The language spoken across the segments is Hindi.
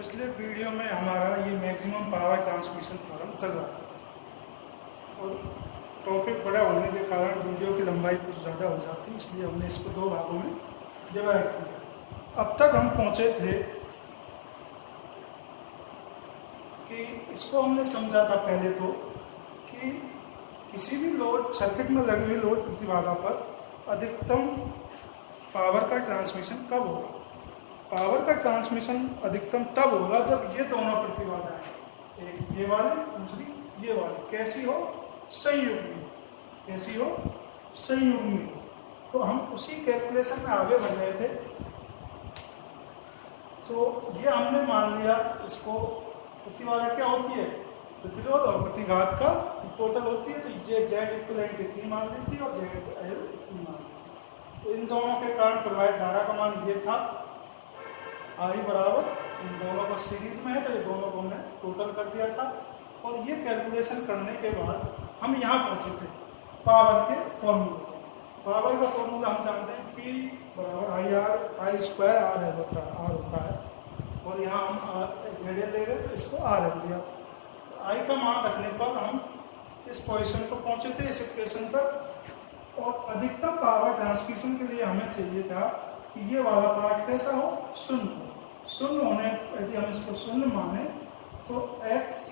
पिछले वीडियो में हमारा ये मैक्सिमम पावर ट्रांसमिशन थ्योरम चल रहा है और टॉपिक बड़ा होने के कारण वीडियो की लंबाई कुछ ज़्यादा हो जाती है, इसलिए हमने इसको दो भागों में डिवाइड किया। अब तक हम पहुँचे थे कि इसको हमने समझा था पहले तो कि किसी भी लोड सर्किट में लगी हुई लोड प्रतिबाधा पर अधिकतम पावर का ट्रांसमिशन कब होगा। पावर का ट्रांसमिशन अधिकतम तब होगा जब ये दोनों प्रतिबाधाएं, एक ये वाली दूसरी ये वाली कैसी हो, संयुग्मी। कैसी हो, संयुग्मी हो। तो हम उसी कैलकुलेशन में आगे बढ़ रहे थे। तो ये हमने मान लिया, इसको प्रतिबाधा क्या होती है, प्रतिरोध और प्रतिघात का टोटल होती है। तो ये जेड इक्विवेलेंट इतनी मान ली थी और जेड एल इतनी मान ली। तो इन दोनों के कारण प्रवाहित धारा का मान ये था, आई बराबर, इन दोनों को सीरीज में है तो ये दोनों को हमने टोटल कर दिया था। और ये कैलकुलेशन करने के बाद हम यहाँ पहुँचे थे पावर के फॉर्मूले। पावर का फॉर्मूला हम जानते हैं, P बराबर I R, I square R L होता है। और यहाँ हम जेड एल ले रहे तो इसको आर एल लिया। आई का मान रखने पर हम इस पोजीशन को पहुँचे थे, इस इक्वेशन पर। और अधिकतम पावर ट्रांसमिशन के लिए हमें चाहिए था कि ये वाला पार्ट कैसा हो, शून्य। शून्य होने, यदि हम इसको शून्य माने तो x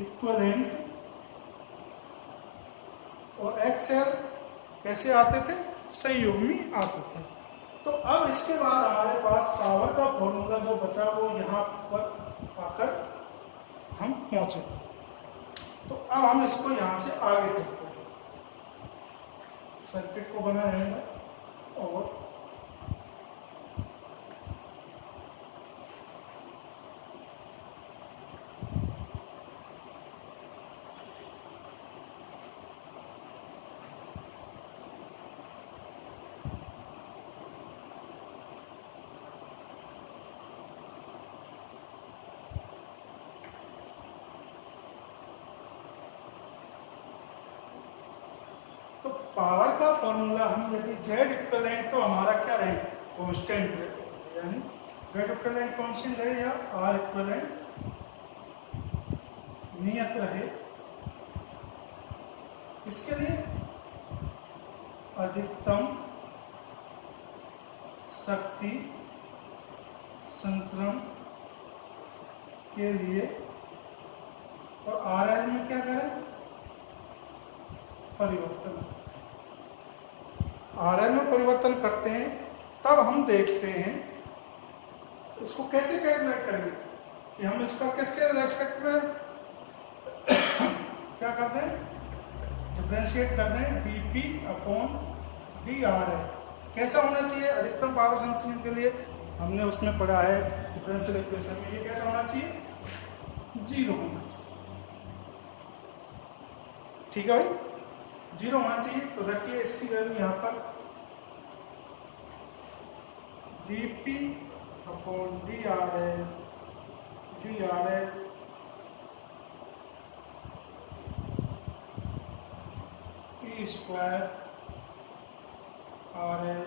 इक्विवेलेंट और XL कैसे आते थे, संयुग्मी आते थे। तो अब इसके बाद हमारे पास पावर का फॉर्मूला जो बचा वो यहाँ पर आकर हम पहुंचे। तो अब हम इसको यहाँ से आगे चलते हैं, सर्किट को बना रहेगा। और पावर का फॉर्मूला हम यदि जेड इक्विवेलेंट तो हमारा क्या रहे, कांस्टेंट रहे, यानी जेड इक्विवेलेंट कांस्टेंट रहे या आर इक्विवेलेंट नियत रहे। इसके लिए अधिकतम शक्ति संचरण के लिए और आर एल में क्या करें, परिवर्तन। आरएल में परिवर्तन करते हैं तब हम देखते हैं इसको कैसे कैलकुलेट करेंगे कि हम इसका किसके रेस्पेक्ट में क्या करते हैं, डिफरेंशिएट कर दें dp अपॉन dRL। कैसा होना चाहिए अधिकतम पावर संचरण के लिए, हमने उसमें पढ़ा है डिफरेंशियल इक्वेशन में, ये कैसा होना चाहिए, 0 होना चाहिए। ठीक है भाई, 0 होना चाहिए। तो रखिए इसकी वैल्यू यहाँ पर dp upon dRL P square RL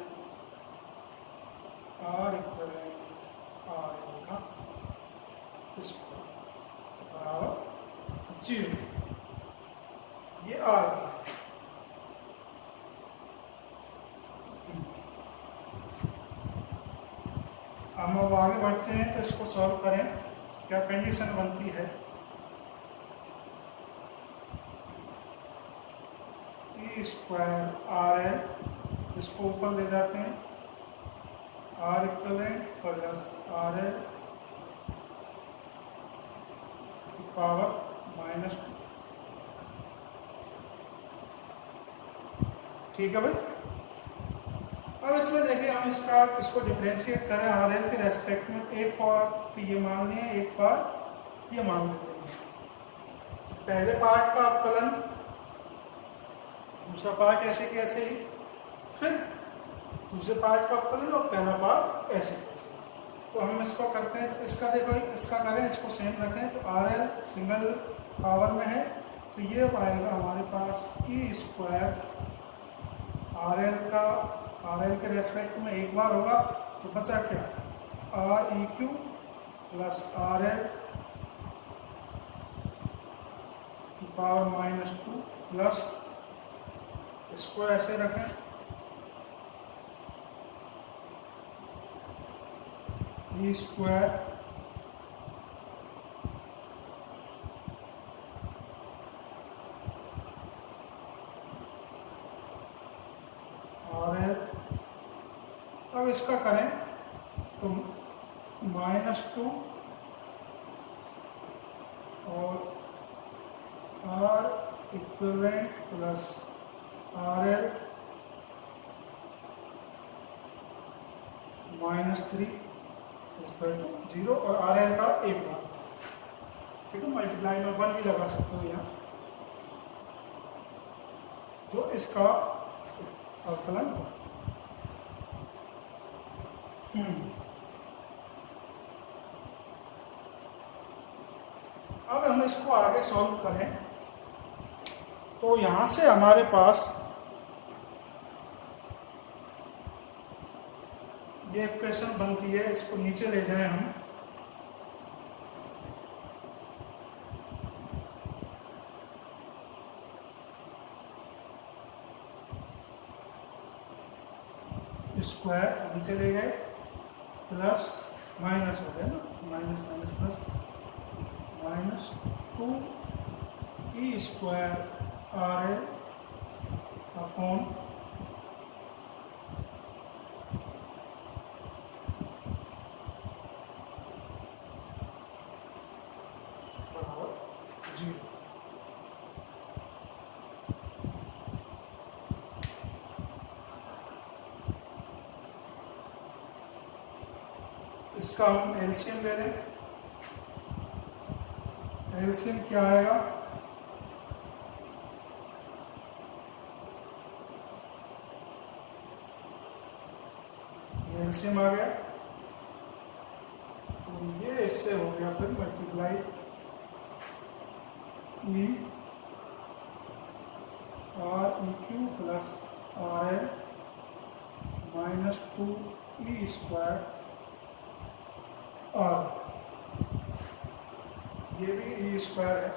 R equivalent RL का स्क्वायर बराबर 0। ये R का। हम अब आगे बढ़ते हैं तो इसको सॉल्व करें। क्या कंडीशन बनती है, ई स्क्वायर आर एल, इसको ऊपर ले जाते हैं, R equivalent plus R L power -2। ठीक है भाई। अब इसमें देखिए हम इसको डिफरेंशिएट करें आर एल के रेस्पेक्ट में, एक पार्ट ये मान लें, एक पार्ट ये मान लेते हैं। पहले पार्ट का अवकलन, दूसरा पार्ट ऐसे कैसे ही, फिर दूसरे पार्ट का अवकलन और पहला पार्ट ऐसे कैसे। तो हम इसको करते हैं, तो इसका देखो, इसका करें, इसको सेम रखें। तो आर एल सिंगल पावर में है तो ये आएगा हमारे पास ई स्क्वायर आर एल का, आर एल के रेस्पेक्ट में एक बार होगा तो बचा क्या, are E Q plus R L power -2 plus, इसको ऐसे रखें, ई स्क्वायर आर एल। अब इसका करें तो -2 और R equivalent plus R L -3 0 और आर एल का एक भाग, ठीक है। मल्टीप्लाई में 1 भी लगा सकते हो यहाँ, जो इसका अवकलन हो। अब हम इसको आगे सॉल्व करें तो यहां से हमारे पास ये इक्वेशन बनती है, इसको नीचे ले जाएं हम, स्क्वायर नीचे ले गए प्लस माइनस हो गया ना, minus minus plus -2 E square R L upon बराबर 0। इसका हम एलसीएम ले लें, एलसीएम क्या आएगा, एलसीएम आ गया तो ये इससे हो गया फिर multiply E R E Q plus R L -2 E square R, ये भी ई स्क्वायर है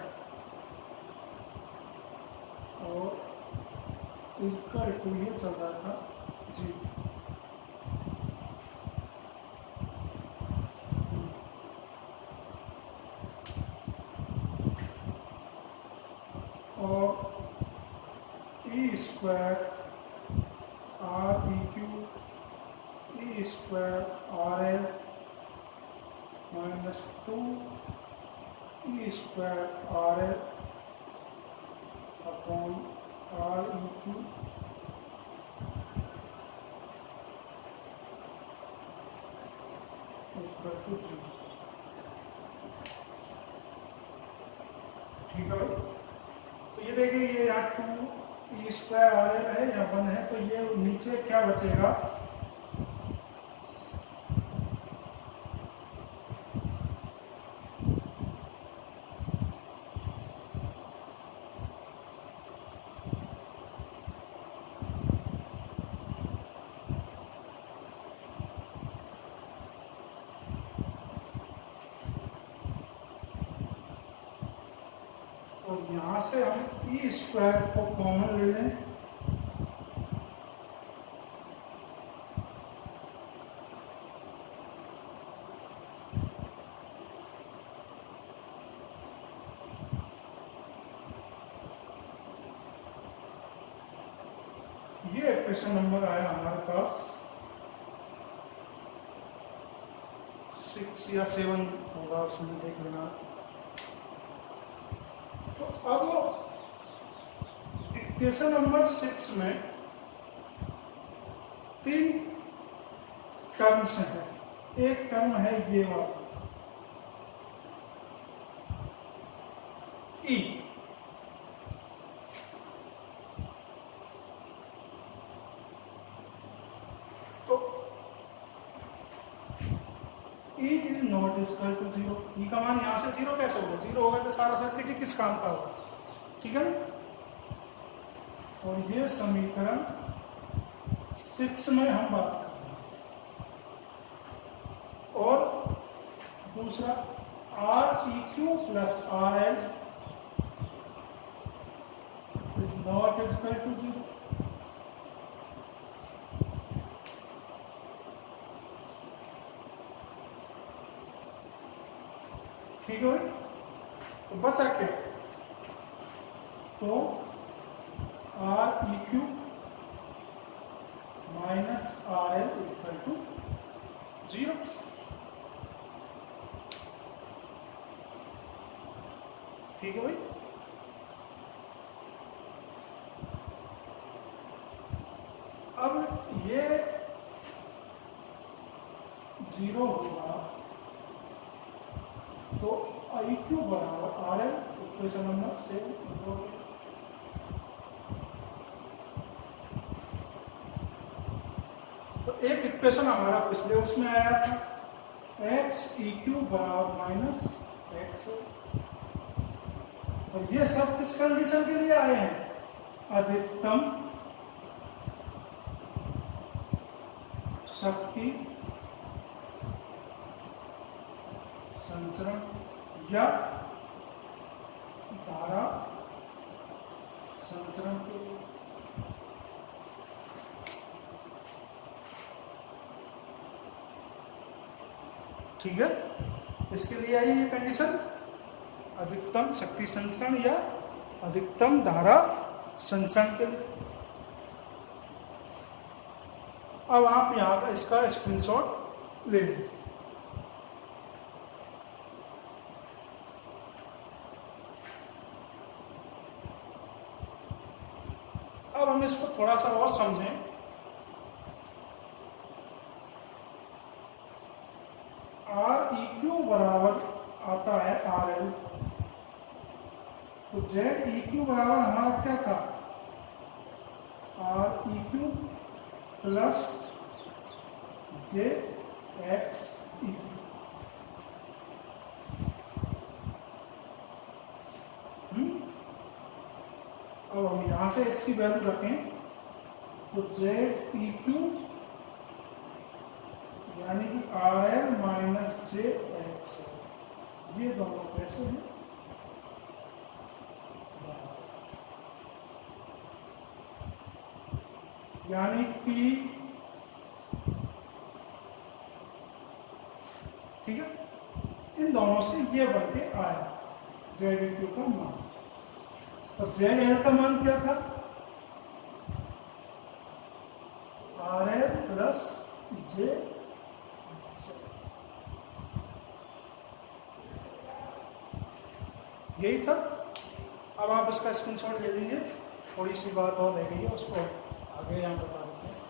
और इसका इक्वेशन चल रहा था जी, और E square R E Q E square R L -2 E square R L upon R E Q ठीक है भाई। तो ये देखिए, ये यहाँ 2 ई स्क्वायर आर एल है, यहाँ 1 है, तो ये नीचे क्या बचेगा, यहाँ से हम ई स्क्वायर को कॉमन ले लें, ये इक्वेशन नंबर आया हमारे पास 6 या 7 होगा, उसमें देख लेना। तो अब इक्वेशन नंबर 6 में 3 टर्म्स हैं। एक टर्म है ये वाला ई, तो E is not equal to 0। E का मान यहां से 0 कैसे होगा, 0 होगा तो सारा सर्किट ही किस काम का होगा, ठीक है। और ये समीकरण 6 में हम बात करते हैं। और दूसरा R E Q plus R L is not equal to 0। ठीक है भाई, तो बचा क्या? तो R E Q minus R L equal to 0। ठीक है भाई, अब ये 0 होगा तो आई क्यू बराबर आर एल इक्वेशन नंबर से। तो एक इक्वेशन हमारा पिछले उसमें आया था एक्स ई क्यू बराबर माइनस एक्स, और ये सब किस कंडीशन के लिए आए हैं? अधिकतम शक्ति संचरण या धारा संचरण के लिए। ठीक है, इसके लिए आई ये कंडीशन अधिकतम शक्ति संचरण या अधिकतम धारा संचरण के लिए। अब आप यहाँ का इसका स्क्रीनशॉट ले लीजिए। अब हम इसको थोड़ा सा और समझें। आर ई क्यू बराबर आता है आर एल, तो जेड ई क्यू बराबर हमारा क्या था? Are E Q plus J x ई। अब हम यहां से इसकी वैल्यू रखें तो जेड ई क्यू यानी कि आर एल माइनस जे एक्स, ये दोनों कैसे हैं? यानी कि ठीक है, इन दोनों से ये बन के आया जेड ई क्यू का मान। तो जेड एल का मान क्या था? आर एल प्लस जे, यही था। अब आप इसका स्क्रीनशॉट ले लीजिए। थोड़ी सी बात और रह गई है, उसको आगे यहाँ बता देते हैं।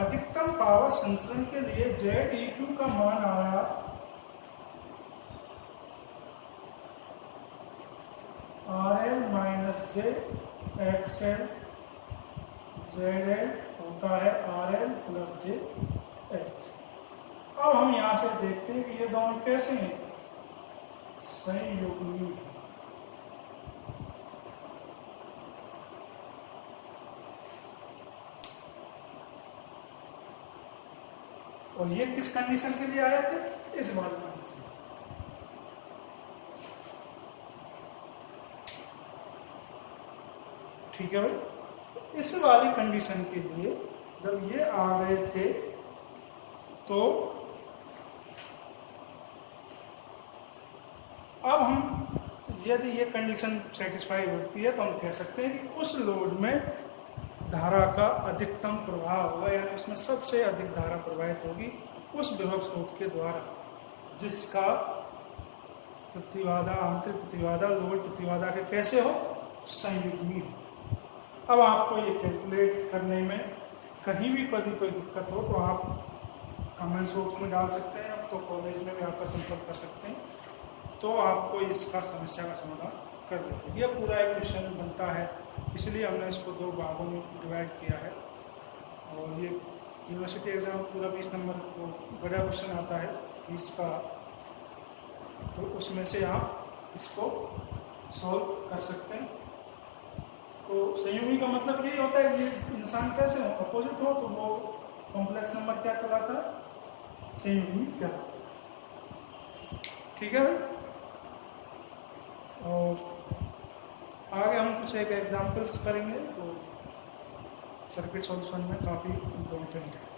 अधिकतम पावर संचरण के लिए जेड ई क्यू का मान आया आर एल माइनस जे एक्स एल, जेड एल होता है आर एल प्लस जे एक्स। अब हम यहां से देखते हैं कि ये दोनों कैसे हैं? संयुग्मी। और ये किस कंडीशन के लिए आए थे? इस वाले कंडीशन। ठीक है भाई, इस वाली कंडीशन के लिए जब ये आ गए थे तो अब हम, यदि ये कंडीशन सेटिस्फाई होती है तो हम कह सकते हैं कि उस लोड में धारा का अधिकतम प्रवाह होगा, यानी उसमें सबसे अधिक धारा प्रवाहित होगी उस विभव स्रोत के द्वारा जिसका प्रतिबाधा, आंतरिक प्रतिबाधा लोड प्रतिबाधा के कैसे हो? संयुग्मी हो। अब आपको ये कैलकुलेट करने में कहीं भी कोई दिक्कत हो तो आप कमेंट बॉक्स में डाल सकते हैं। अब तो कॉलेज में भी आपका संपर्क कर सकते हैं, तो आपको इसका समस्या का समाधान कर देंगे। यह पूरा एक क्वेश्चन बनता है, इसलिए हमने इसको 2 भागों में डिवाइड किया है। और ये यूनिवर्सिटी एग्ज़ाम पूरा 20 नंबर को बड़ा क्वेश्चन आता है 20 का, तो उसमें से आप इसको सॉल्व कर सकते हैं। तो संयुगी का मतलब यही होता है कि इंसान कैसे हो, अपोजिट हो तो वो कॉम्प्लेक्स नंबर क्या कहलाता है, संयुगी क्या। ठीक है भाई। और आगे हम कुछ एक एग्जांपल्स करेंगे, तो सर्किट सॉल्यूशन में काफ़ी इम्पोर्टेंट है।